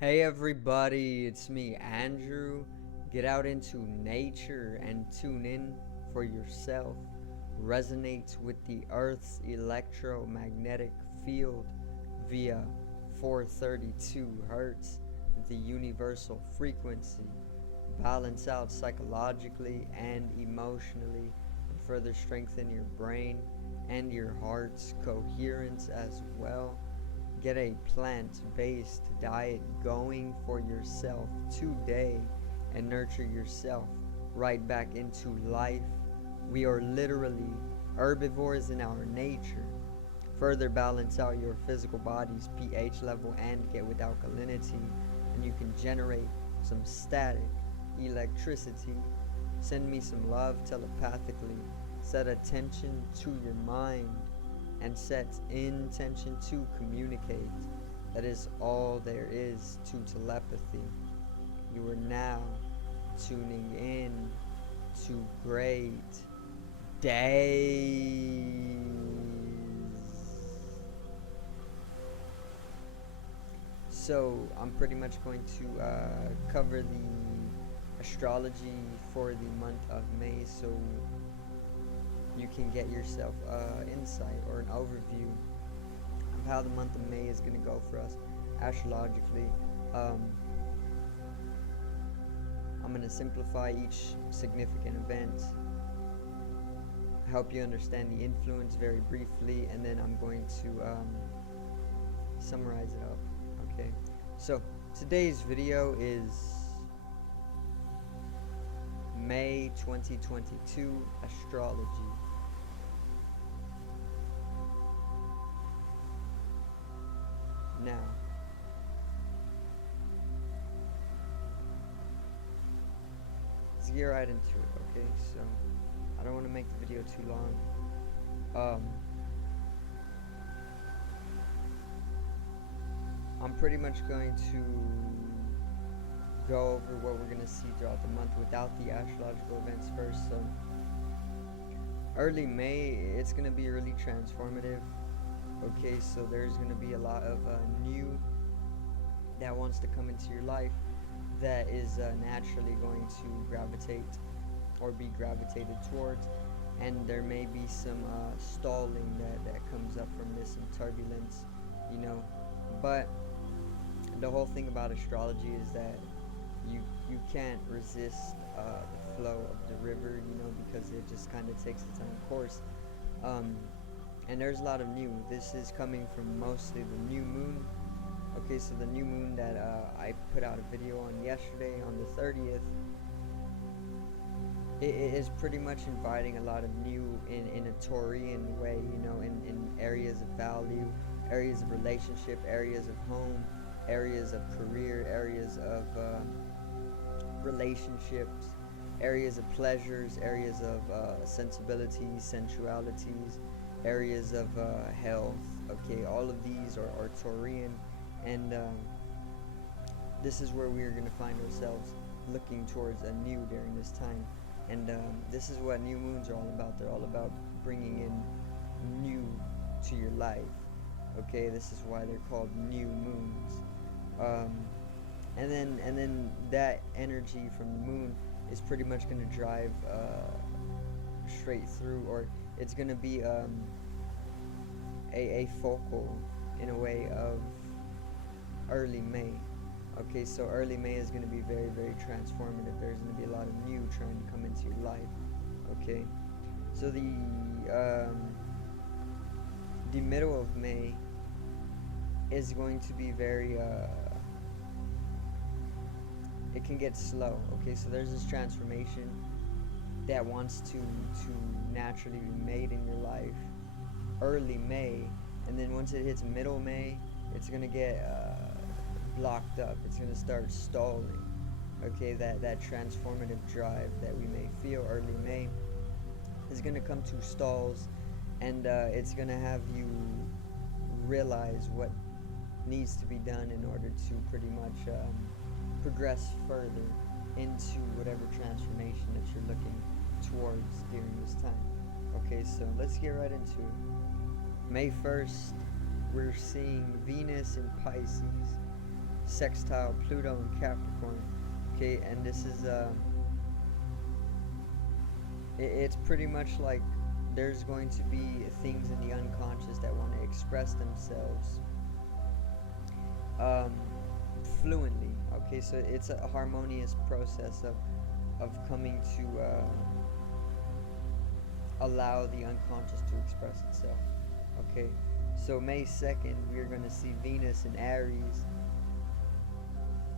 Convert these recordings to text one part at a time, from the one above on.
Hey everybody, it's me, Andrew. Get out into nature and tune in for yourself. Resonate with the Earth's electromagnetic field via 432 Hertz, the universal frequency. Balance out psychologically and emotionally, and further strengthen your brain and your heart's coherence as well. Get a plant-based diet going for yourself today and nurture yourself right back into life. We are literally herbivores in our nature. Further balance out your physical body's pH level and get with alkalinity, and you can generate some static electricity. Send me some love telepathically. Set attention to your mind and set intention to communicate. That is all there is to telepathy. You are now tuning in to great days. So I'm pretty much going to cover the astrology for the month of May, so you can get yourself insight or an overview of how the month of May is going to go for us astrologically. I'm going to simplify each significant event, help you understand the influence very briefly, and then I'm going to summarize it up. Okay, so today's video is May 2022 astrology. Now, let's get right into it, okay? So, I don't want to make the video too long. I'm pretty much going to go over what we're going to see throughout the month without the astrological events first. So, early May, it's going to be really transformative. Okay, so there's going to be a lot of new that wants to come into your life that is naturally going to gravitate or be gravitated towards, and there may be some stalling that comes up from this, and turbulence, you know. But the whole thing about astrology is that you can't resist the flow of the river, you know, because it just kind of takes its own course. And there's a lot of new. This is coming from mostly the new moon. Okay, so the new moon that I put out a video on yesterday on the 30th, it is pretty much inviting a lot of new in a Taurian way, you know, in areas of value, areas of relationship, areas of home, areas of career, areas of relationships, areas of pleasures, areas of sensibilities, sensualities, areas of health. Okay, all of these are Taurian, and this is where we are going to find ourselves looking towards a new during this time. And this is what new moons are all about. They're all about bringing in new to your life. Okay, this is why they're called new moons. And then that energy from the moon is pretty much going to drive straight through, or it's going to be a focal, in a way, of early May. Okay, so early May is going to be very, very transformative. There's going to be a lot of new trying to come into your life. Okay, so the middle of May is going to be very it can get slow. Okay, so there's this transformation that wants to naturally be made in your life early May, and then once it hits middle May, it's gonna get blocked up. It's gonna start stalling. Okay, that transformative drive that we may feel early May is gonna come to stalls, and it's gonna have you realize what needs to be done in order to pretty much progress further into whatever transformation that you're looking towards during this time. Okay, so let's get right into it. May 1st, we're seeing Venus in Pisces sextile Pluto and Capricorn. Okay, and this is it's pretty much like there's going to be things in the unconscious that want to express themselves um, fluently. Okay, so it's a harmonious process of coming to allow the unconscious to express itself. Okay, so May 2nd, we're going to see Venus in Aries.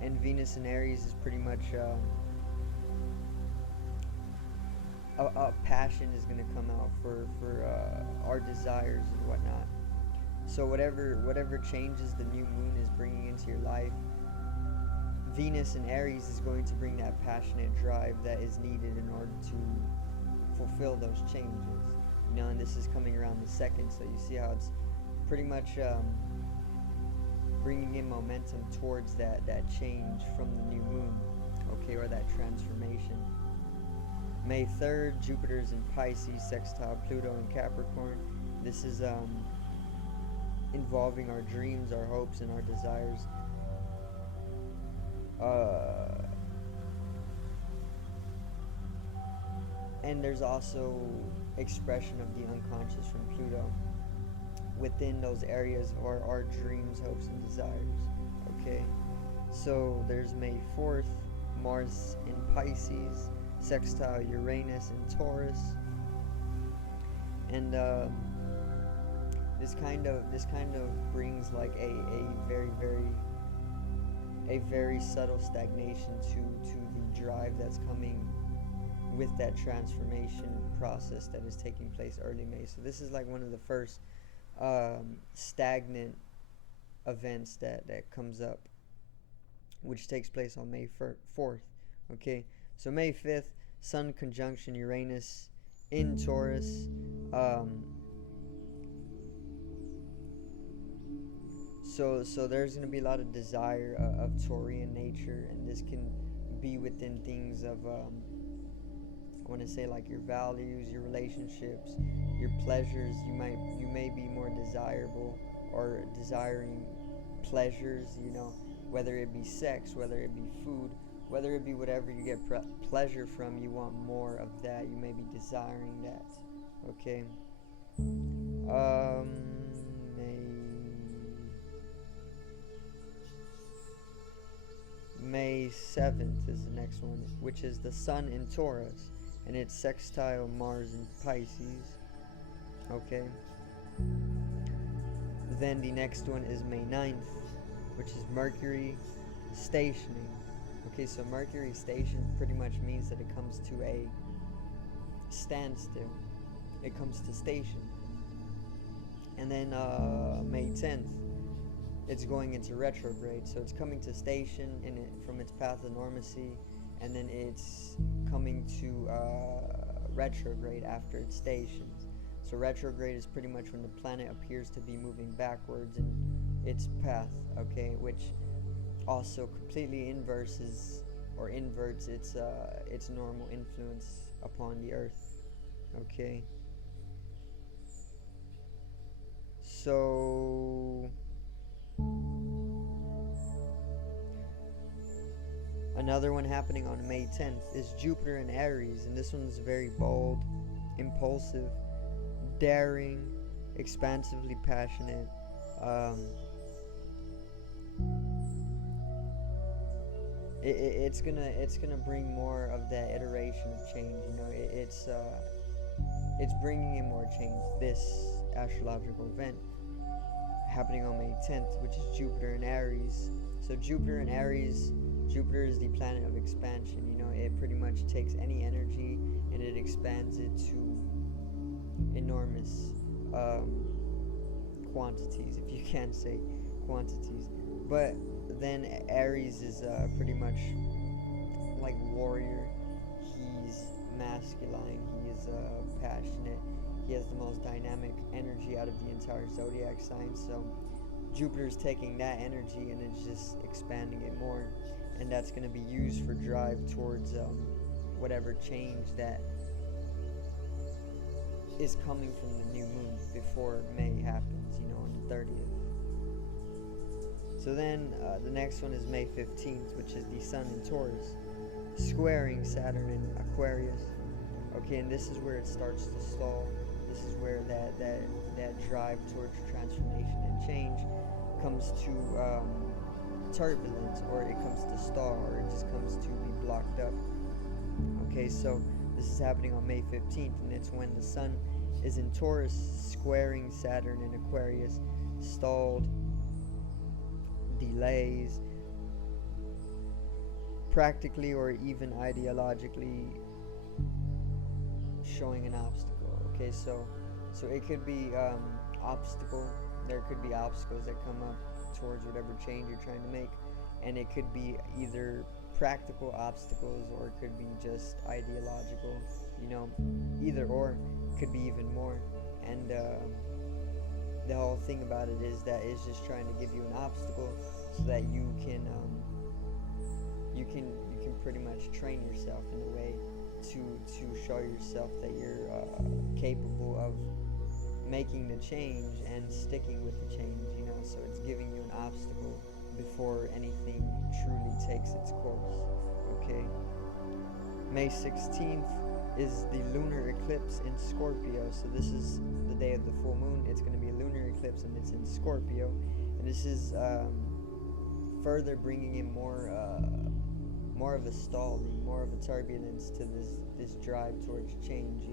And Venus in Aries is pretty much a passion is going to come out for our desires and whatnot. So whatever changes the new moon is bringing into your life, Venus in Aries is going to bring that passionate drive that is needed in order to fulfill those changes. You know, and this is coming around the 2nd, so you see how it's pretty much bringing in momentum towards that change from the new moon, okay, or that transformation. May 3rd, Jupiter's in Pisces, sextile Pluto and Capricorn. This is involving our dreams, our hopes, and our desires. And there's also expression of the unconscious from Pluto within those areas of our dreams, hopes, and desires. Okay, so there's May 4th, Mars in Pisces, sextile Uranus in Taurus, and this kind of brings like a very subtle stagnation to the drive that's coming with that transformation process that is taking place early May. So this is like one of the first stagnant events that comes up, which takes place on May 4th. Okay, so May 5th, Sun conjunction Uranus in Taurus. So there's going to be a lot of desire of Taurian nature, and this can be within things of I want to say like your values, your relationships, your pleasures. You may be more desirable or desiring pleasures, you know, whether it be sex, whether it be food, whether it be whatever you get pleasure from, you want more of that. You may be desiring that. Okay. May 7th is the next one, which is the Sun in Taurus, and it's sextile Mars in Pisces. Okay. Then the next one is May 9th, which is Mercury stationing. Okay, so Mercury station pretty much means that it comes to a standstill. It comes to station. And then May 10th, it's going into retrograde. So it's coming to station from its path of normacy, and then it's coming to retrograde after it stations. So retrograde is pretty much when the planet appears to be moving backwards in its path, okay, which also completely inverts its normal influence upon the Earth, okay. So another one happening on May 10th is Jupiter in Aries, and this one's very bold, impulsive, daring, expansively passionate. It's gonna bring more of that iteration of change. You know, it's bringing in more change. This astrological event happening on May 10th, which is Jupiter in Aries. So Jupiter in Aries, Jupiter is the planet of expansion. You know, it pretty much takes any energy and it expands it to enormous quantities, if you can say quantities. But then Aries is pretty much like warrior. He's masculine, he is passionate, he has the most dynamic energy out of the entire zodiac sign. So Jupiter's taking that energy and it's just expanding it more, and that's going to be used for drive towards whatever change that is coming from the new moon before May happens, you know, on the 30th. So then the next one is May 15th, which is the Sun in Taurus, squaring Saturn in Aquarius. Okay, and this is where it starts to stall. This is where that drive towards transformation and change comes to turbulence, or it comes to stall, or it just comes to be blocked up. Okay, so this is happening on May 15th, and it's when the Sun is in Taurus, squaring Saturn in Aquarius, stalled, delays, practically or even ideologically showing an obstacle. Okay, so it could be obstacle. There could be obstacles that come up towards whatever change you're trying to make, and it could be either practical obstacles or it could be just ideological, either or. Could be even more. And the whole thing about it is that it's just trying to give you an obstacle so that you can pretty much train yourself in a way to show yourself that you're capable of making the change and sticking with the change, so it's giving you an obstacle before anything truly takes its course. Okay, May 16th is the lunar eclipse in Scorpio. So this is the day of the full moon. It's going to be a lunar eclipse, and it's in Scorpio, and this is further bringing in more of a stalling, more of a turbulence to this drive towards change,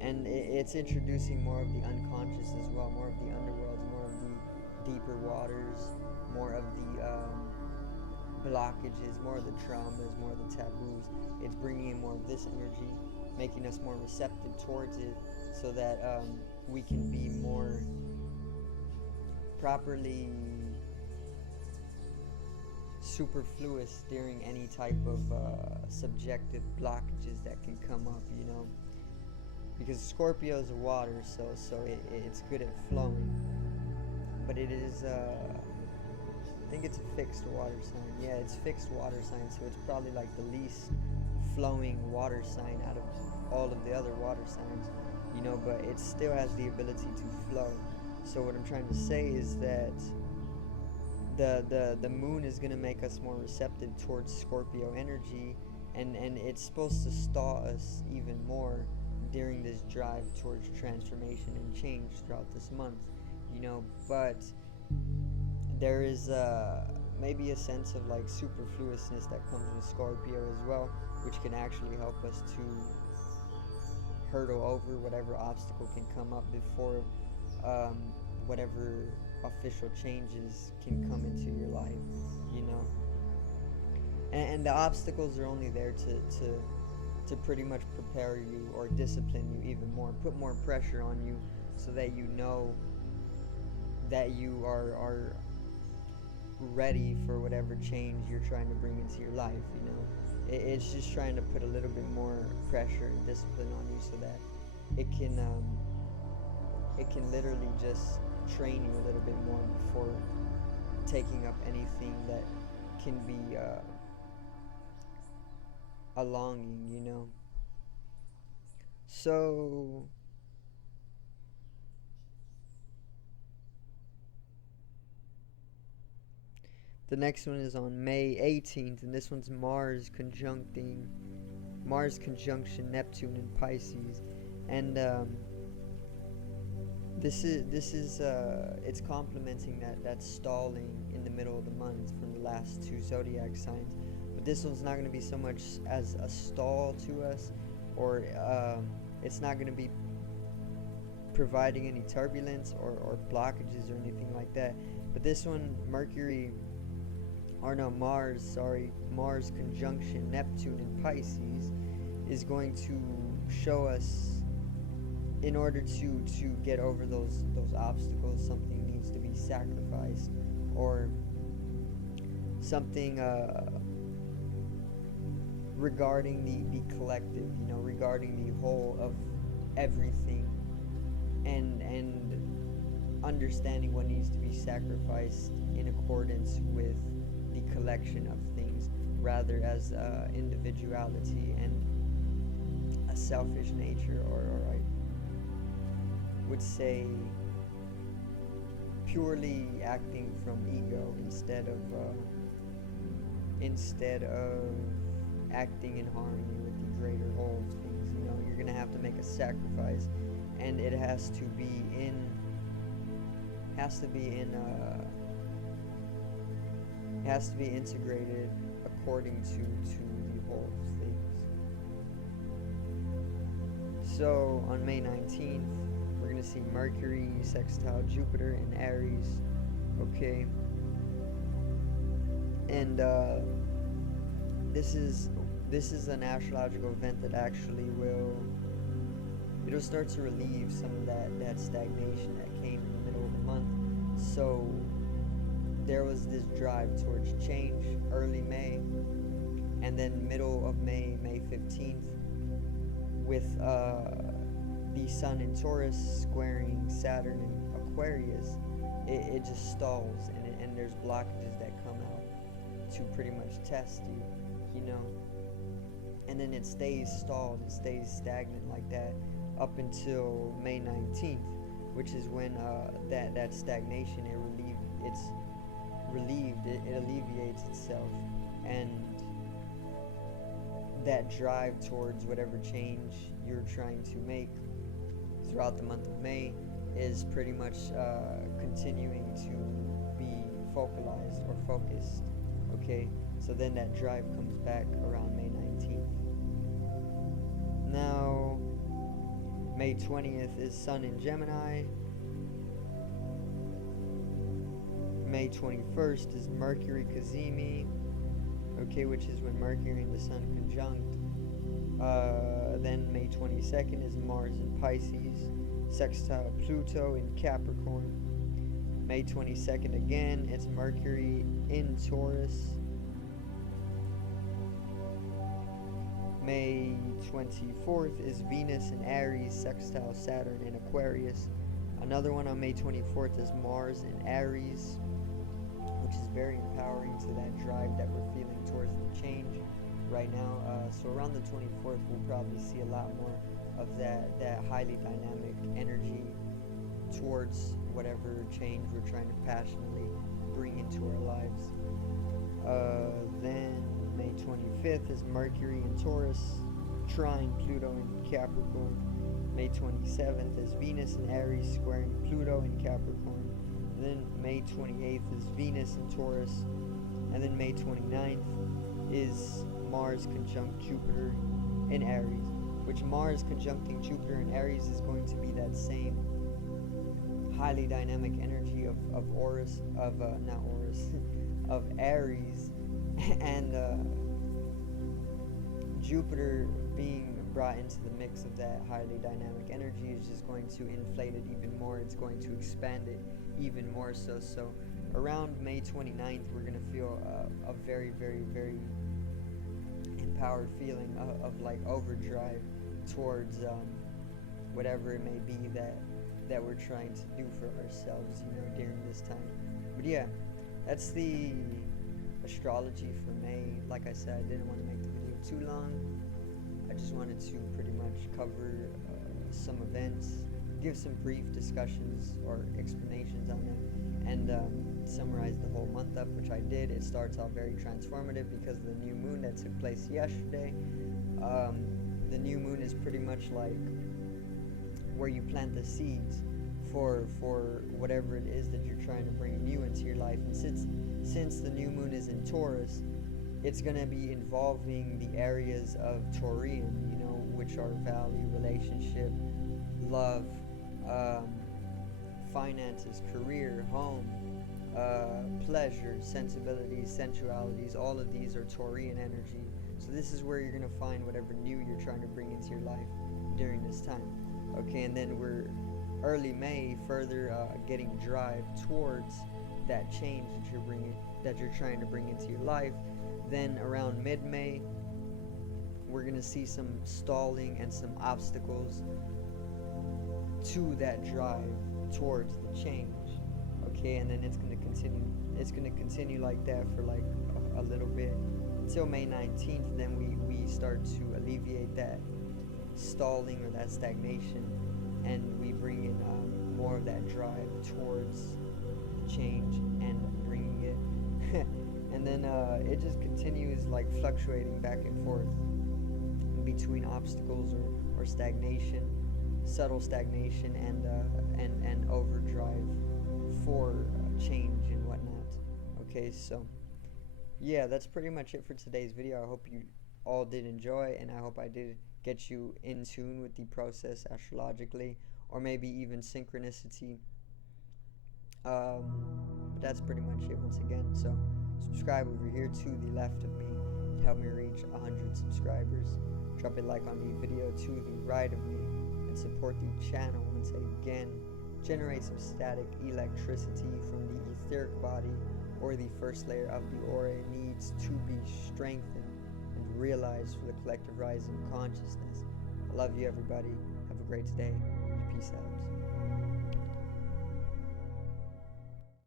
and it's introducing more of the unconscious as well, more of the underworlds, more of the deeper waters, more of the blockages, more of the traumas, more of the taboos. It's bringing in more of this energy, making us more receptive towards it, so that we can be more properly superfluous during any type of subjective blockages that can come up, because Scorpio is a water, so it's good at flowing, but it is I think it's a fixed water sign. Yeah, it's fixed water sign, so it's probably like the least flowing water sign out of all of the other water signs, but it still has the ability to flow. So what I'm trying to say is that the moon is going to make us more receptive towards Scorpio energy, and it's supposed to stall us even more during this drive towards transformation and change throughout this month, but there is maybe a sense of like superfluousness that comes with Scorpio as well, which can actually help us to hurdle over whatever obstacle can come up before whatever official changes can come into your life, and the obstacles are only there to pretty much prepare you or discipline you even more, put more pressure on you, so that that you are ready for whatever change you're trying to bring into your life. It's just trying to put a little bit more pressure and discipline on you, so that it can literally just train you a little bit more before taking up anything that can be a longing, So the next one is on May 18th, and this one's Mars conjunction Neptune in Pisces, and this is it's complementing that stalling in the middle of the month from the last two zodiac signs. But this one's not going to be so much as a stall to us, or it's not going to be providing any turbulence or blockages or anything like that. But this one, Mars conjunction Neptune in Pisces, is going to show us, in order to get over those obstacles, something needs to be sacrificed, or something regarding the collective, regarding the whole of everything, and understanding what needs to be sacrificed in accordance with the collection of things, rather as individuality and a selfish nature, or I would say purely acting from ego instead of acting in harmony with the greater whole of things. You know, you're gonna have to make a sacrifice, and it has to be integrated according to the whole of things. So on May 19th, we're gonna see Mercury sextile Jupiter in Aries. Okay. And this is an astrological event that actually it'll start to relieve some of that stagnation that came in the middle of the month. So there was this drive towards change early May, and then middle of May 15th, with the Sun in Taurus squaring Saturn in Aquarius, it just stalls, and there's blockages that come out to pretty much test you, you know. And then it stays stalled, it stays stagnant like that up until May 19th, which is when that stagnation it alleviates itself, and that drive towards whatever change you're trying to make throughout the month of May is pretty much continuing to be focalized or focused. Okay, so then that drive comes back around May 19th. Now, May 20th is Sun in Gemini. May 21st is Mercury Cazimi, okay, which is when Mercury and the Sun conjunct. Then May 22nd is Mars in Pisces, sextile Pluto in Capricorn. May 22nd again, it's Mercury in Taurus. May 24th is Venus in Aries, sextile Saturn in Aquarius. Another one on May 24th is Mars in Aries, which is very empowering to that drive that we're feeling towards the change right now. So around the 24th, we'll probably see a lot more of that highly dynamic energy towards whatever change we're trying to passionately bring into our lives. Then May 25th is Mercury in Taurus, trine Pluto in Capricorn. May 27th is Venus in Aries, squaring Pluto in Capricorn. And then May 28th is Venus in Taurus. And then May 29th is Mars conjunct Jupiter in Aries, which Mars conjuncting Jupiter in Aries is going to be that same highly dynamic energy of Aries, and Jupiter being brought into the mix of that highly dynamic energy is just going to inflate it even more. It's going to expand it even more so. So around May 29th, we're going to feel a very, very, very empowered feeling of like overdrive towards whatever it may be that we're trying to do for ourselves, you know, during this time. But yeah, that's the astrology for May. Like I said, I didn't want to make the video too long. I just wanted to pretty much cover some events, give some brief discussions or explanations on them, and summarize the whole month up, which I did. It starts off very transformative because of the new moon that took place yesterday. The new moon is pretty much like where you plant the seeds for whatever it is that you're trying to bring new into your life. And since the new moon is in Taurus, it's going to be involving the areas of Taurian, you know, which are value, relationship, love, finances, career, home, pleasure, sensibilities, sensualities. All of these are Taurian energy. So this is where you're going to find whatever new you're trying to bring into your life during this time. Okay, and then we're early May, further getting drive towards that change that you're trying to bring into your life. Then around mid-May, we're going to see some stalling and some obstacles to that drive towards the change. Okay, and then it's going to continue like that for like a little bit until May 19th. Then we start to alleviate that stalling or that stagnation, and we bring in more of that drive towards change and bringing it. And then it just continues like fluctuating back and forth between obstacles or stagnation, subtle stagnation, and overdrive for change and whatnot. Okay, so yeah, that's pretty much it for today's video. I hope you all did enjoy, and I hope I did get you in tune with the process astrologically, or maybe even synchronicity. But that's pretty much it once again. So subscribe over here to the left of me to help me reach 100 subscribers. Drop a like on the video to the right of me and support the channel once again. Generate some static electricity from the etheric body, or the first layer of the aura needs to be strengthened and realized for the collective rising consciousness. I love you, everybody. Have a great day. Peace out.